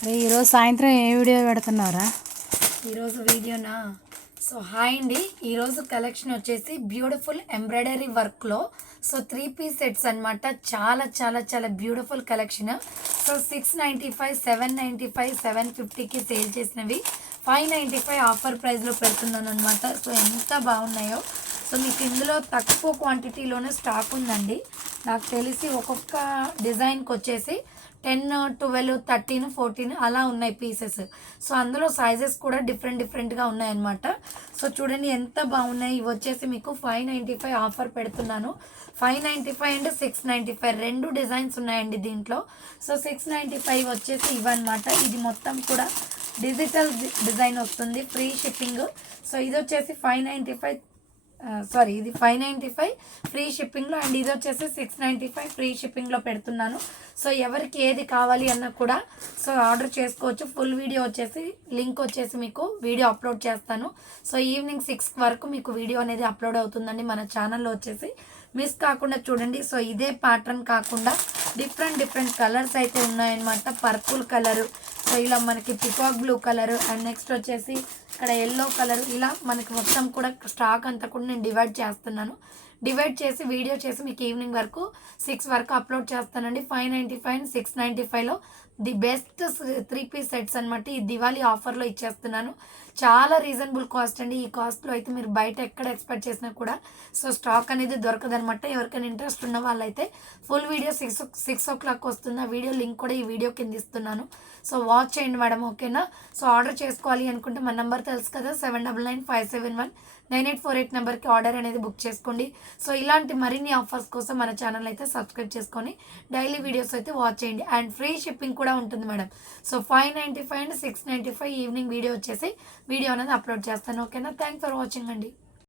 అరే ఈరోజు సాయంత్రం ఏ వీడియో పెడుతున్నారా ఈరోజు వీడియోనా? సో హాయ్ అండి. ఈరోజు కలెక్షన్ వచ్చేసి బ్యూటిఫుల్ ఎంబ్రాయిడరీ వర్క్లో. సో త్రీ పీస్ సెట్స్ అన్నమాట. చాలా చాలా చాలా beautiful collection. So six ninety five seven ninety five seven ఫిఫ్టీకి సేల్ చేసినవి. ఫైవ్ నైంటీ ఫైవ్ ఆఫర్ ప్రైస్లో పెడుతున్నాను అనమాట సో ఎంత బాగున్నాయో. సో మీకు ఇందులో తక్కువ క్వాంటిటీలోనే స్టాక్ ఉందండి. నాకు తెలిసి ఒక్కొక్క డిజైన్కి వచ్చేసి టెన్ ట్వెల్వ్ థర్టీన్ ఫోర్టీన్ అలా ఉన్నాయి పీసెస్. సో అందులో సైజెస్ కూడా డిఫరెంట్ డిఫరెంట్గా ఉన్నాయన్నమాట. సో చూడండి ఎంత బాగున్నాయి. ఇవి వచ్చేసి మీకు ఫైవ్ నైంటీ ఫైవ్ ఆఫర్ పెడుతున్నాను. Five ninety five and six ninety five రెండు డిజైన్స్ ఉన్నాయండి దీంట్లో. సో సిక్స్ నైంటీ ఫైవ్ వచ్చేసి ఇవన్నమాట. ఇది మొత్తం కూడా డిజిటల్ డిజైన్ వస్తుంది. Free shipping. సో ఇది వచ్చేసి ఫైవ్ నైంటీ ఫైవ్ సారీ ఇది ఫైవ్ నైంటీ ఫైవ్ ఫ్రీ షిప్పింగ్లో అండ్ ఇది వచ్చేసి సిక్స్ నైంటీ ఫైవ్ ఫ్రీ షిప్పింగ్లో పెడుతున్నాను. సో ఎవరికి ఏది కావాలి అన్నా కూడా సో ఆర్డర్ చేసుకోవచ్చు. ఫుల్ వీడియో వచ్చేసి లింక్ వచ్చేసి మీకు వీడియో అప్లోడ్ చేస్తాను. సో ఈవినింగ్ సిక్స్ వరకు మీకు వీడియో అనేది అప్లోడ్ అవుతుందండి మన ఛానల్లో వచ్చేసి. మిస్ కాకుండా చూడండి. సో ఇదే ప్యాటర్న్ కాకుండా డిఫరెంట్ డిఫరెంట్ కలర్స్ అయితే ఉన్నాయన్నమాట. పర్పుల్ కలరు సో ఇలా మనకి peacock blue colour and next వచ్చేసి ఇక్కడ ఎల్లో కలర్ ఇలా మనకి మొత్తం కూడా స్టాక్ అంతా కూడా నేను డివైడ్ చేస్తున్నాను. డివైడ్ చేసి వీడియో చేసి మీకు ఈవినింగ్ వరకు సిక్స్ వరకు అప్లోడ్ చేస్తానండి. Five ninety five six ninety ఫైవ్లో the best three piece sets అనమాట ఈ దివాళీ ఆఫర్లో ఇచ్చేస్తున్నాను. చాలా రీజనబుల్ కాస్ట్ అండి. ఈ కాస్ట్లో అయితే మీరు బయట ఎక్కడ ఎక్స్పెక్ట్ చేసినా కూడా సో స్టాక్ అనేది దొరకదనమాట ఎవరికైనా ఇంట్రెస్ట్ ఉన్న వాళ్ళైతే full video six six o'clock వస్తుంది ఆ వీడియో లింక్ కూడా ఈ వీడియో కింద ఇస్తున్నాను. సో వాచ్ చేయండి మేడం ఓకేనా? సో ఆర్డర్ చేసుకోవాలి అనుకుంటే మన నెంబర్ తెలుసు కదా seven double nine five seven one nine eight four eight నెంబర్కి ఆర్డర్ అనేది బుక్ చేసుకోండి. సో ఇలాంటి మరిన్ని ఆఫర్స్ కోసం మన ఛానల్ అయితే సబ్స్క్రైబ్ చేసుకొని డైలీ వీడియోస్ అయితే వాచ్ చేయండి. అండ్ ఫ్రీ షిప్పింగ్ కూడా ఉంటుంది madam. So five ninety five and six ninety five evening video వచ్చేసి వీడియో అనేది అప్లోడ్ చేస్తాను. ఓకేనా? థ్యాంక్స్ ఫర్ వాచింగ్ అండి.